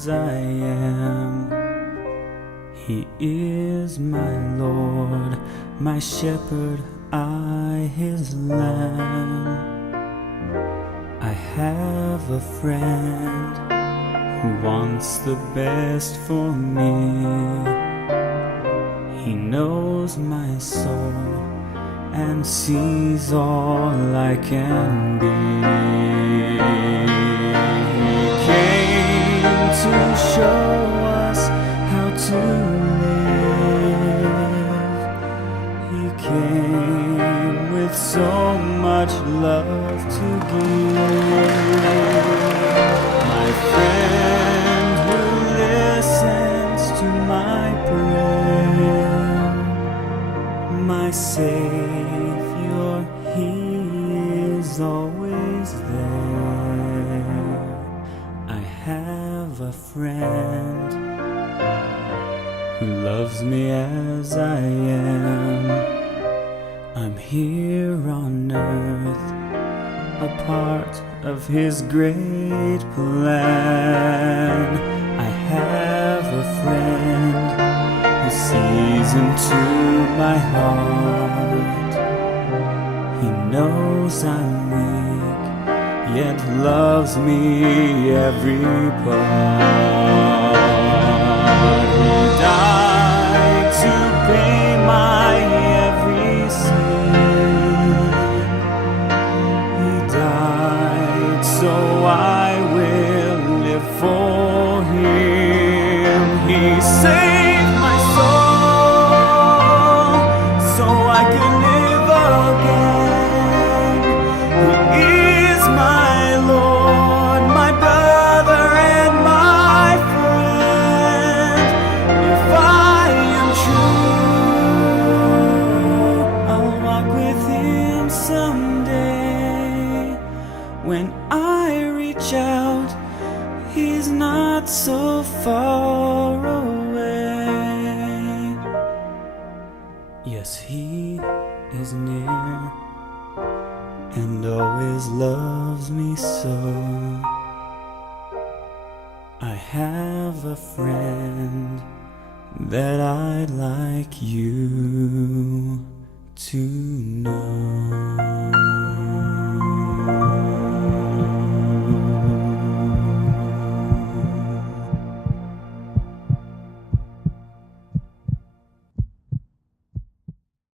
as I am. He is my Lord, my shepherd, I his lamb. I have a friend who wants the best for me. He knows my soul and sees all I can be. He came to show us how to live. He came with so much love to give. My friend who listens to my prayer, my Savior, He is always there. I have a friend who loves me as I am. I'm here on earth, a part of His great plan. I have a friend who sees into my heart. He knows I'm weak, yet loves me every part. He died to pay my every sin. He died so I will live for Him. He saved my soul so I can live again. He is my Lord, my brother and my friend. If I am true, I'll walk with Him someday. When I reach out, He's not so far away. Yes, He is near and always loves me so. I have a friend that I'd like you to